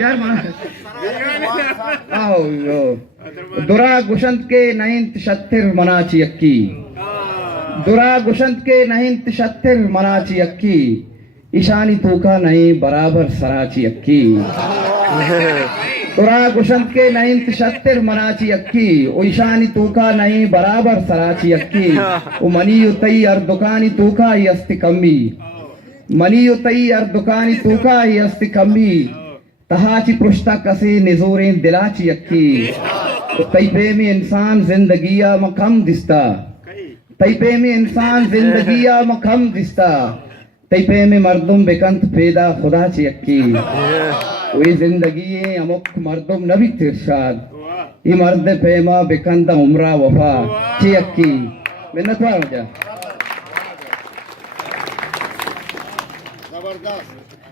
यार आओ दुरा गुशंत के नहिंत शत्तिर मनाची अक्की दुरा गुशंत के नहिंत शत्तिर मनाची अक्की ईशानी तूका नहीं बराबर सराची अक्की दुरा गुशंत के नहिंत शत्तिर मनाची अक्की ओ ईशानी तूका नहीं बराबर सराची अक्की ओ मनी उतई और दुकानी तूका ही अस्ति कम्मी मनी उतई और दुकानी तूका ही अस्ति कम्मी तहाची पुश्ता कसे निजोरें दिलाची अक्की तैपे में इंसान जिंदगिया मकम दिस्ता तैपे में इंसान जिंदगिया मकम दिस्ता तैपे में मर्दुम बेकंत पैदा खुदा ची अक्की वही जिंदगी अमुक मर्दुम नबी तिरशाद ये मर्द पैमा बेकंदा उम्रा वफा ची अक्की मिन्नत वार जा जबरदस्त।